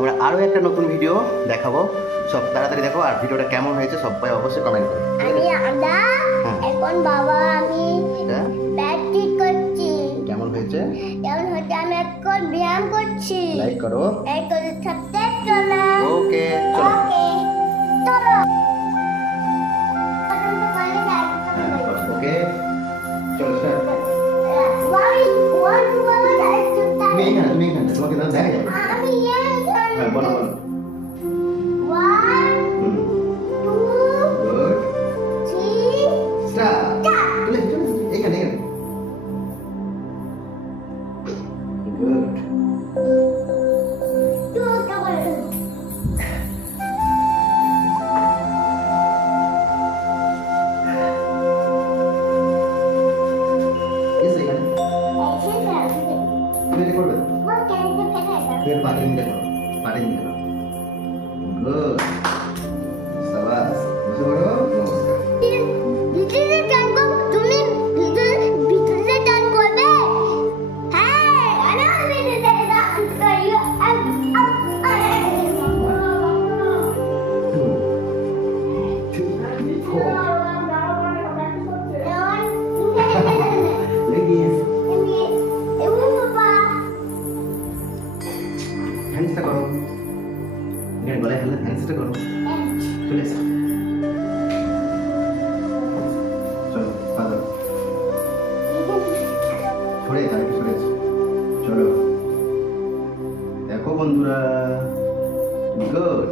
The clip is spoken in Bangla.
আমরা আরও একটা নতুন ভিডিও দেখাবো। সব তাড়াতাড়ি দেখো, আর ভিডিওটা কেমন হয়েছে সবাই অবশ্যই কমেন্ট করো। আমরা এখন বাবা আমি এটা প্র্যাকটিস করছি। কেমন হয়েছে? যেমন হচ্ছে আমি এখন ব্যায়াম করছি। লাইক করো। এই করে সাবস্ক্রাইব করো। ওকে চলো। ওকে চলো। ওকে চলো স্টার্ট। তুমি এখানে তোমাকে না দেখা যাবে। আমি হ্যাঁ বলো বলো। 1 2 গুড 3 স্টার্ট। চলে এখানে গুড। এসে এখানে তুমি এটা করবে। তুমি পাটি নিতে করো, পাটি নিতে করো। গুড সাবাস। বসে পড়ো। নমস্কার। Ladies, হ্যান্ডসটা করো। এখানে গলায় হ্যান্ডসটা করো। চলে এসো। চলো ফাদার সরে যাও, একটু সরে এসো। চলো দেখো বন্ধুরা, গুড।